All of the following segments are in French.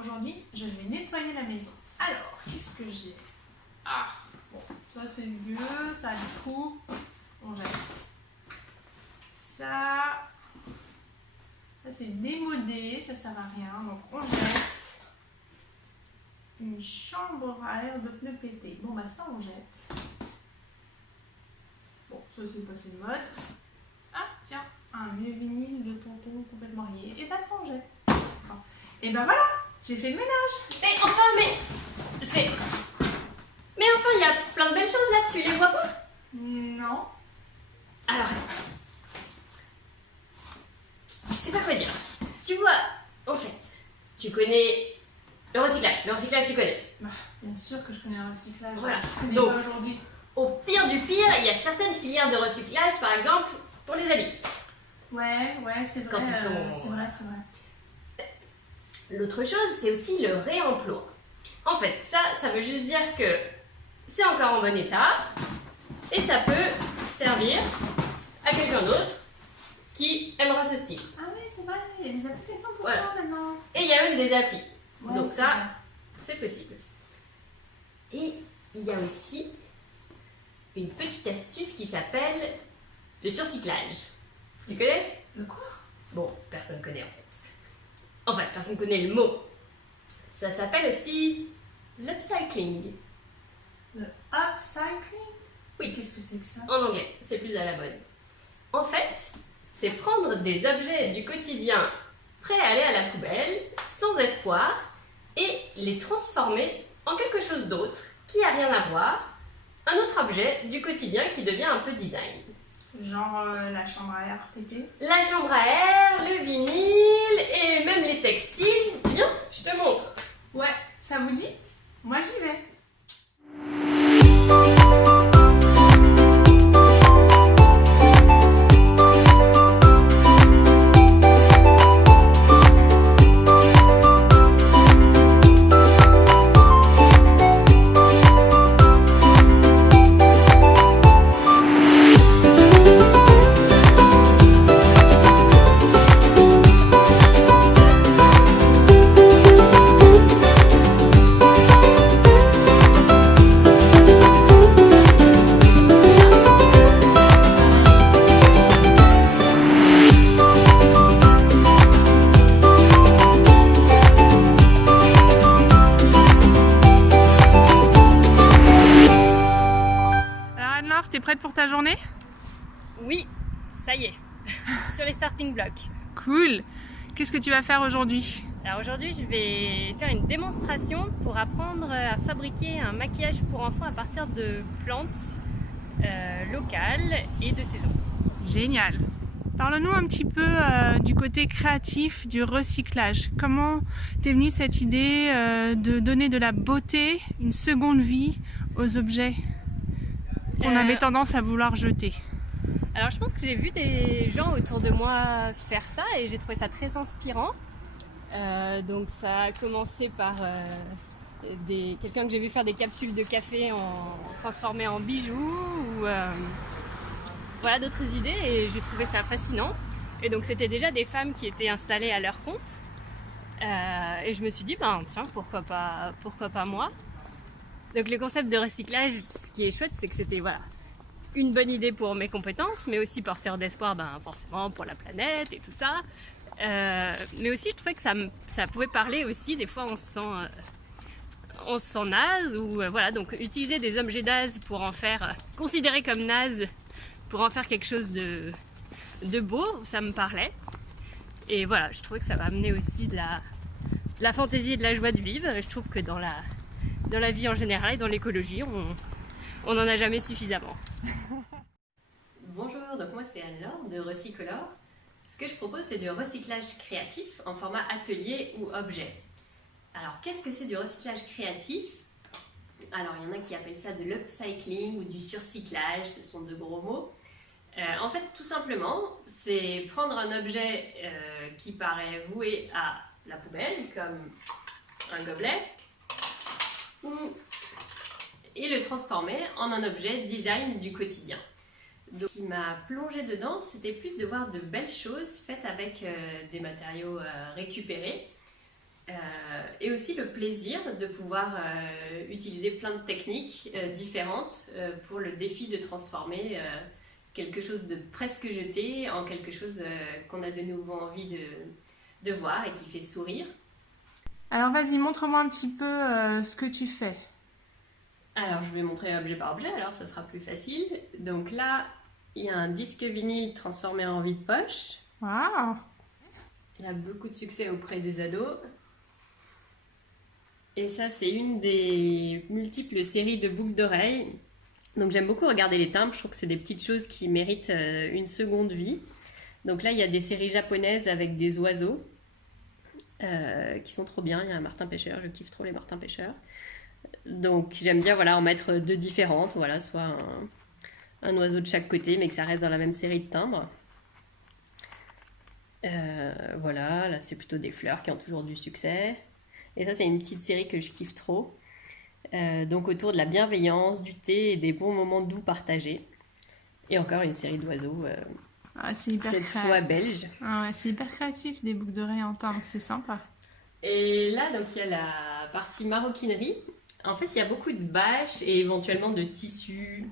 aujourd'hui, je vais nettoyer la maison. Alors, qu'est-ce que j'ai? Ah, bon, ça c'est vieux, ça a du coup, on jette. Ça c'est démodé, ça sert à rien, donc on jette. Une chambre à air de pneus pété. Bon, bah ça on jette. Bon, ça c'est passé de mode. Ah, tiens, un vieux vinyle de tonton complètement rayé. Et bah ça on jette. Bon. Et bah voilà, j'ai fait le ménage. Mais enfin, c'est... Mais enfin, il y a plein de belles choses là, tu les vois pas? Non. Alors, je sais pas quoi dire. Tu vois, en fait, tu connais le recyclage. Le recyclage, tu connais. Bah, bien sûr que je connais un recyclage. Voilà. Je connais Donc, pas aujourd'hui. Au pire du pire, il y a certaines filières de recyclage, par exemple, pour les habits. Ouais, c'est vrai. Quand ils sont... C'est vrai. L'autre chose, c'est aussi le réemploi. En fait, ça veut juste dire que c'est encore en bon état et ça peut servir à quelqu'un d'autre qui aimera ce style. Ah ouais, c'est vrai, il y a des applications pour Voilà. ça maintenant. Et il y a même des applis. Ouais, Donc c'est ça, vrai. c'est possible. Et il y a aussi une petite astuce qui s'appelle le surcyclage. Tu connais? Le quoi? Bon, personne connaît en fait. Enfin, personne connaît le mot. Ça s'appelle aussi l'upcycling. Le upcycling? Oui. Qu'est-ce que c'est que ça? En anglais, c'est plus à la mode. En fait, c'est prendre des objets du quotidien prêts à aller à la poubelle, sans espoir, et les transformer en quelque chose d'autre qui n'a rien à voir, un autre objet du quotidien qui devient un peu design. Genre la chambre à air pétée? La chambre à air, le vinyle et même les textiles. Tu viens? Je te montre. Ouais, ça vous dit? Moi j'y vais. Alors Anne-Laure, t'es prête pour ta journée? Oui, ça y est. Sur les starting blocks. Cool. Qu'est-ce que tu vas faire aujourd'hui? Alors aujourd'hui, je vais faire une démonstration pour apprendre à fabriquer un maquillage pour enfants à partir de plantes locales et de saison. Génial. Parle-nous un petit peu du côté créatif du recyclage. Comment t'es venue cette idée de donner de la beauté, une seconde vie aux objets qu'on avait tendance à vouloir jeter? Alors je pense que j'ai vu des gens autour de moi faire ça et j'ai trouvé ça très inspirant. Donc ça a commencé par quelqu'un que j'ai vu faire des capsules de café transformées en bijoux ou voilà d'autres idées et j'ai trouvé ça fascinant. Et donc c'était déjà des femmes qui étaient installées à leur compte et je me suis dit tiens pourquoi pas moi. Donc le concept de recyclage, ce qui est chouette, c'est que c'était une bonne idée pour mes compétences, mais aussi porteur d'espoir forcément pour la planète et tout ça. Mais aussi je trouvais que ça pouvait parler aussi, des fois on se sent naze ou donc utiliser des objets nazes pour en faire, considérés comme nazes, pour en faire quelque chose de beau, ça me parlait. Et voilà, je trouvais que ça va amener aussi de la fantaisie et de la joie de vivre. Et je trouve que dans la vie en général et dans l'écologie, on n'en a jamais suffisamment. Bonjour, donc moi c'est Anne-Laure de Recycolore. Ce que je propose, c'est du recyclage créatif en format atelier ou objet. Alors qu'est-ce que c'est du recyclage créatif? Alors il y en a qui appellent ça de l'upcycling ou du surcyclage, ce sont de gros mots. En fait, tout simplement, c'est prendre un objet qui paraît voué à la poubelle, comme un gobelet, et le transformer en un objet design du quotidien. Donc, ce qui m'a plongée dedans, c'était plus de voir de belles choses faites avec des matériaux récupérés. et aussi le plaisir de pouvoir utiliser plein de techniques différentes pour le défi de transformer quelque chose de presque jeté en quelque chose qu'on a de nouveau envie de voir et qui fait sourire. Alors vas-y, montre-moi un petit peu ce que tu fais. Alors je vais montrer objet par objet, alors ça sera plus facile. Donc là, il y a un disque vinyle transformé en vide-poche. Waouh! Il y a beaucoup de succès auprès des ados. Et ça, c'est une des multiples séries de boucles d'oreilles. Donc j'aime beaucoup regarder les timbres, je trouve que c'est des petites choses qui méritent une seconde vie. Donc là, il y a des séries japonaises avec des oiseaux qui sont trop bien. Il y a un martin pêcheur, je kiffe trop les martins pêcheurs. Donc j'aime bien en mettre deux différentes, soit un oiseau de chaque côté, mais que ça reste dans la même série de timbres. Là c'est plutôt des fleurs qui ont toujours du succès. Et ça, c'est une petite série que je kiffe trop. Donc autour de la bienveillance, du thé et des bons moments doux partagés. Et encore une série d'oiseaux, c'est hyper cette fois belge. Ah ouais, c'est hyper créatif, des boucles d'oreilles en timbre, c'est sympa. Et là, donc, il y a la partie maroquinerie. En fait, il y a beaucoup de bâches et éventuellement de tissus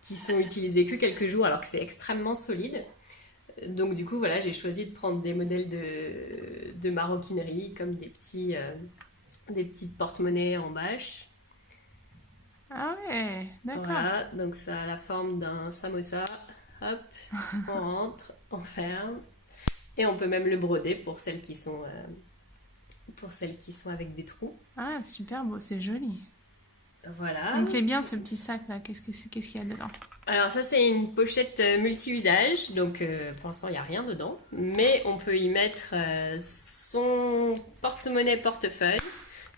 qui sont utilisés que quelques jours alors que c'est extrêmement solide. Donc du coup, j'ai choisi de prendre des modèles de maroquinerie comme des petites porte-monnaies en bâche. Ah ouais, d'accord. Voilà, donc ça a la forme d'un samosa. Hop, on rentre, on ferme. Et on peut même le broder pour celles qui sont avec des trous. Ah, super beau, c'est joli. Voilà. Il me plaît bien ce petit sac là, qu'est-ce qu'il y a dedans? Alors ça, c'est une pochette multi-usage, donc pour l'instant il n'y a rien dedans, mais on peut y mettre son porte-monnaie, portefeuille,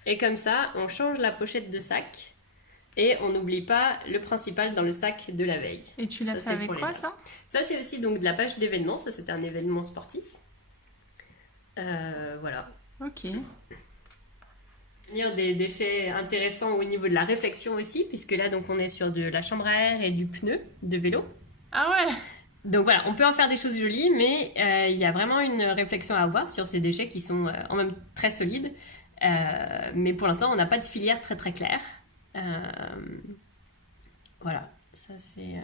et comme ça on change la pochette de sac et on n'oublie pas le principal dans le sac de la veille. Et tu l'as fait avec quoi ça? Ça, c'est aussi donc de la page d'événements, ça c'était un événement sportif. Voilà. Ok. Des déchets intéressants au niveau de la réflexion aussi, puisque là donc on est sur de la chambre à air et du pneu de vélo. Ah ouais. Donc voilà, on peut en faire des choses jolies, mais il y a vraiment une réflexion à avoir sur ces déchets qui sont en même très solides. Mais pour l'instant, on n'a pas de filière très très claire. Voilà, ça c'est...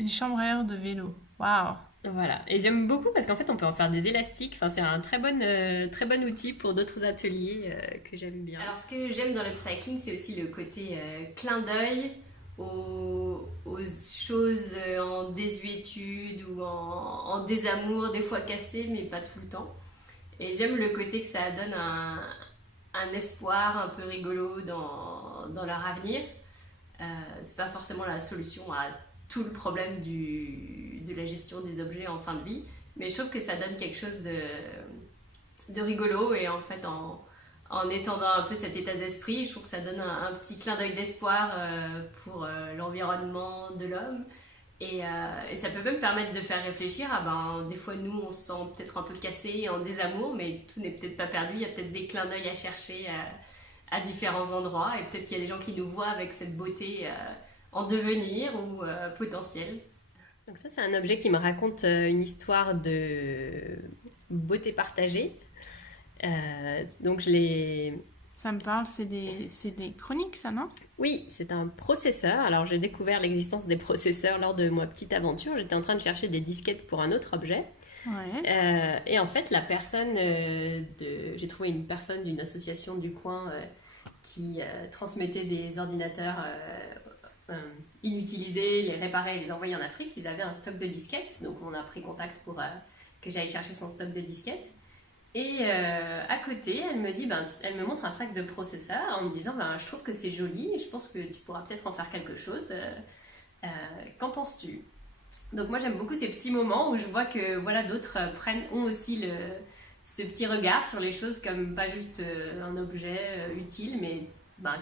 Une chambre à air de vélo. Waouh. Voilà, et j'aime beaucoup parce qu'en fait on peut en faire des élastiques, enfin, c'est un très bon outil pour d'autres ateliers que j'aime bien. Alors ce que j'aime dans l'upcycling, c'est aussi le côté clin d'œil aux choses en désuétude ou en désamour, des fois cassées mais pas tout le temps. Et j'aime le côté que ça donne un espoir un peu rigolo dans leur avenir. C'est pas forcément la solution à tout le problème de la gestion des objets en fin de vie, mais je trouve que ça donne quelque chose de rigolo, et en fait en étendant un peu cet état d'esprit, je trouve que ça donne un petit clin d'œil d'espoir pour l'environnement de l'homme, et ça peut même permettre de faire réfléchir des fois nous on se sent peut-être un peu cassé en désamour, mais tout n'est peut-être pas perdu, il y a peut-être des clins d'œil à chercher à différents endroits, et peut-être qu'il y a des gens qui nous voient avec cette beauté en devenir ou potentiel. Donc ça, c'est un objet qui me raconte une histoire de beauté partagée. Donc je l'ai... Ça me parle, c'est des chroniques ça, non? Oui, c'est un processeur. Alors j'ai découvert l'existence des processeurs lors de ma petite aventure. J'étais en train de chercher des disquettes pour un autre objet. Ouais. Et en fait, la personne j'ai trouvé une personne d'une association du coin qui transmettait des ordinateurs inutilisés, les réparer et les envoyer en Afrique. Ils avaient un stock de disquettes, donc on a pris contact pour que j'aille chercher son stock de disquettes. Et à côté, elle me montre un sac de processeurs en me disant je trouve que c'est joli, je pense que tu pourras peut-être en faire quelque chose. Qu'en penses-tu? Donc moi j'aime beaucoup ces petits moments où je vois que d'autres ont aussi ce petit regard sur les choses, comme pas juste un objet utile, mais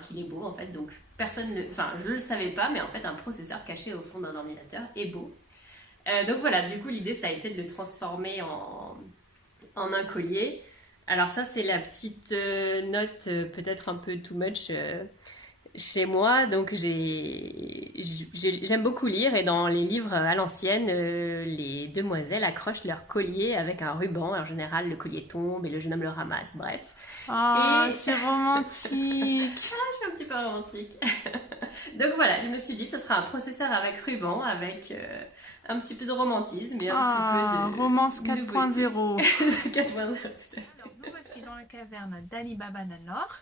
qu'il est beau en fait. Donc je le savais pas, mais en fait un processeur caché au fond d'un ordinateur est beau. Donc voilà, du coup l'idée ça a été de le transformer en un collier. Alors ça c'est la petite note peut-être un peu too much chez moi, donc j'aime beaucoup lire et dans les livres à l'ancienne, les demoiselles accrochent leur collier avec un ruban. En général, le collier tombe et le jeune homme le ramasse, bref. Oh, Et c'est romantique. je suis un petit peu romantique. Donc voilà, je me suis dit, ça sera un processeur avec ruban, avec un petit peu de romantisme et un petit peu de romance nouveauté. 4.0. 4.0, tout à fait. Alors, nous voici dans la caverne d'Ali Baba Nanor.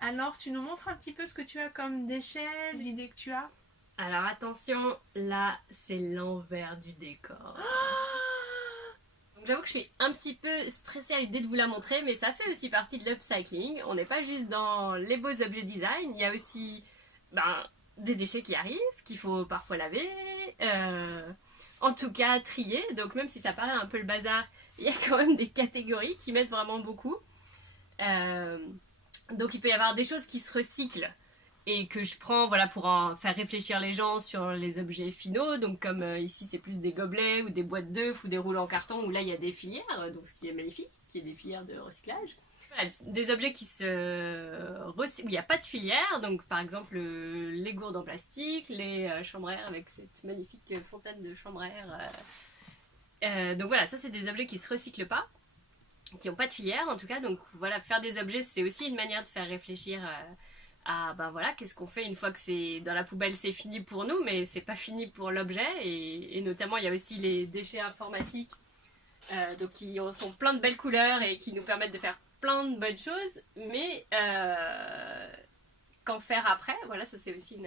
Alors, tu nous montres un petit peu ce que tu as comme déchets, les idées que tu as? Alors attention, là c'est l'envers du décor. Donc j'avoue que je suis un petit peu stressée à l'idée de vous la montrer, mais ça fait aussi partie de l'upcycling. On n'est pas juste dans les beaux objets design, il y a aussi des déchets qui arrivent, qu'il faut parfois laver, en tout cas trier. Donc même si ça paraît un peu le bazar, il y a quand même des catégories qui m'aident vraiment beaucoup. Donc il peut y avoir des choses qui se recyclent et que je prends voilà, pour en faire réfléchir les gens sur les objets finaux. Donc comme ici c'est plus des gobelets ou des boîtes d'œufs ou des rouleaux en carton où là il y a des filières, donc ce qui est magnifique, qui est des filières de recyclage. Voilà, des objets qui où il n'y a pas de filière, donc par exemple les gourdes en plastique, les chambraires avec cette magnifique fontaine de chambraire. Donc voilà, ça c'est des objets qui se recyclent pas, qui n'ont pas de filière en tout cas. Donc voilà, faire des objets c'est aussi une manière de faire réfléchir à voilà, qu'est-ce qu'on fait une fois que c'est dans la poubelle, c'est fini pour nous, mais c'est pas fini pour l'objet. Et notamment il y a aussi les déchets informatiques, donc qui sont plein de belles couleurs et qui nous permettent de faire plein de bonnes choses, mais qu'en faire après, voilà, ça c'est aussi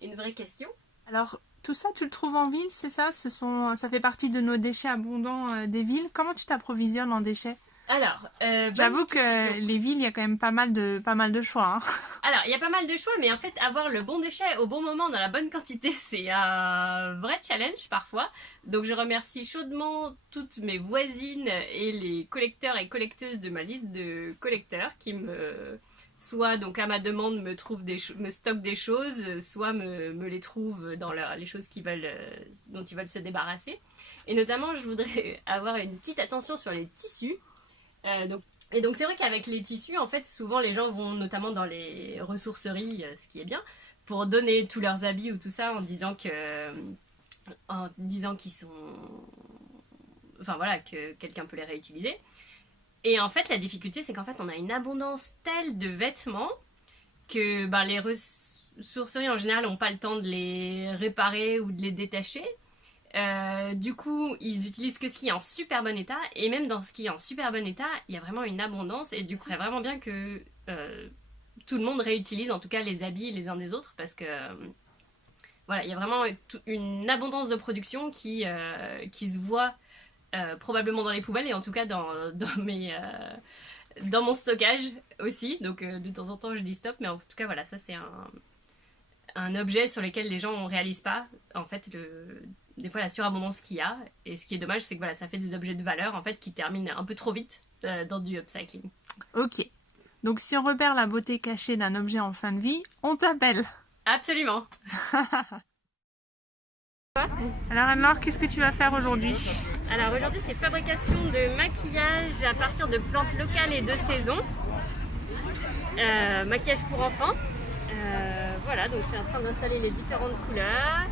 une vraie question. Alors, tout ça, tu le trouves en ville, c'est ça? Ça fait partie de nos déchets abondants des villes. Comment tu t'approvisionnes en déchets? Alors, j'avoue que les villes, il y a quand même pas mal de choix. Hein. Alors, il y a pas mal de choix, mais en fait, avoir le bon déchet au bon moment, dans la bonne quantité, c'est un vrai challenge parfois. Donc, je remercie chaudement toutes mes voisines et les collecteurs et collecteuses de ma liste de collecteurs qui soit donc à ma demande me stockent des choses, soit me les trouvent dans les choses dont ils veulent se débarrasser. Et notamment, je voudrais avoir une petite attention sur les tissus. Donc c'est vrai qu'avec les tissus, en fait, souvent les gens vont notamment dans les ressourceries, ce qui est bien, pour donner tous leurs habits ou tout ça en disant qu'ils sont... Enfin voilà, que quelqu'un peut les réutiliser. Et en fait, la difficulté, c'est qu'en fait, on a une abondance telle de vêtements que les ressourceries, en général, n'ont pas le temps de les réparer ou de les détacher. Du coup, ils utilisent que ce qui est en super bon état, et même dans ce qui est en super bon état, il y a vraiment une abondance, et du coup, c'est vraiment bien que tout le monde réutilise, en tout cas, les habits les uns des autres, parce que voilà, il y a vraiment une abondance de production qui se voit probablement dans les poubelles, et en tout cas dans mon stockage aussi. Donc de temps en temps, je dis stop, mais en tout cas, voilà, ça c'est un objet sur lequel les gens ne réalisent pas, en fait, des fois la surabondance qu'il y a. Et ce qui est dommage, c'est que voilà, ça fait des objets de valeur en fait qui terminent un peu trop vite dans du upcycling. Ok. Donc si on repère la beauté cachée d'un objet en fin de vie, on t'appelle. Absolument. Alors Anne-Laure, qu'est-ce que tu vas faire aujourd'hui? Alors aujourd'hui, c'est fabrication de maquillage à partir de plantes locales et de saison. Maquillage pour enfants. Voilà, donc je suis en train d'installer les différentes couleurs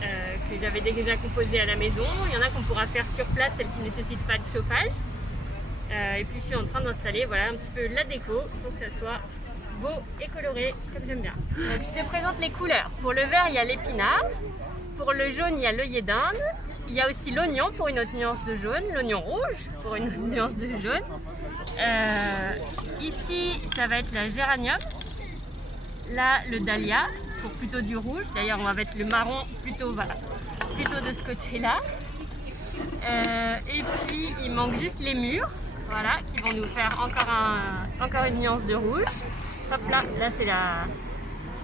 que j'avais déjà composées à la maison. Il y en a qu'on pourra faire sur place, celles qui ne nécessitent pas de chauffage. Et puis je suis en train d'installer voilà, un petit peu la déco pour que ça soit beau et coloré comme j'aime bien. Donc je te présente les couleurs. Pour le vert, il y a l'épinard. Pour le jaune, il y a l'œillet d'Inde. Il y a aussi l'oignon pour une autre nuance de jaune. L'oignon rouge pour une autre nuance de jaune. Ici, ça va être la géranium. Là, le dahlia pour plutôt du rouge. D'ailleurs, on va mettre le marron plutôt de ce côté-là. Et puis, il manque juste les mûres. Voilà, qui vont nous faire encore une nuance de rouge. Hop là, c'est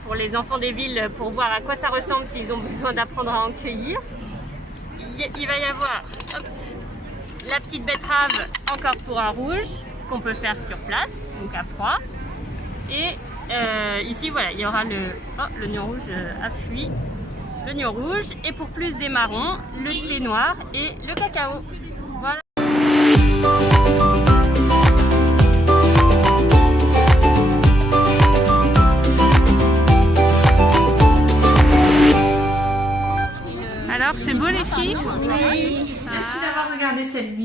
pour les enfants des villes, pour voir à quoi ça ressemble s'ils ont besoin d'apprendre à en cueillir. Il va y avoir la petite betterave encore pour un rouge qu'on peut faire sur place, donc à froid. Et ici voilà, il y aura l'oignon rouge a fui, l'oignon rouge, et pour plus des marrons, le thé noir et le cacao. Voilà.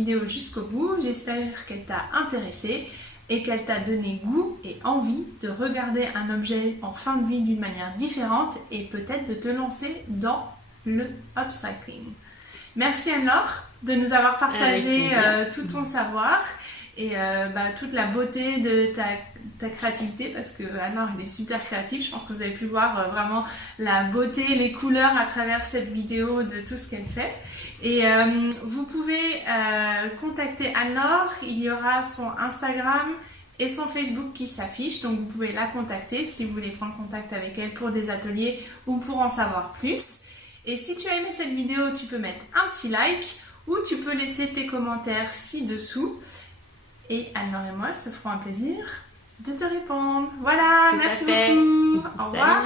vidéo jusqu'au bout. J'espère qu'elle t'a intéressé et qu'elle t'a donné goût et envie de regarder un objet en fin de vie d'une manière différente et peut-être de te lancer dans le upcycling. Merci Anne-Laure de nous avoir partagé tout ton savoir et toute la beauté de ta créativité, parce que Anne-Laure il est super créatif. Je pense que vous avez pu voir vraiment la beauté, les couleurs à travers cette vidéo de tout ce qu'elle fait. Et vous pouvez contacter Anne-Laure, il y aura son Instagram et son Facebook qui s'affichent, donc vous pouvez la contacter si vous voulez prendre contact avec elle pour des ateliers ou pour en savoir plus. Et si tu as aimé cette vidéo, tu peux mettre un petit like ou tu peux laisser tes commentaires ci-dessous. Et Anne-Laure et moi se ferons un plaisir de te répondre. Voilà, merci beaucoup. Au revoir.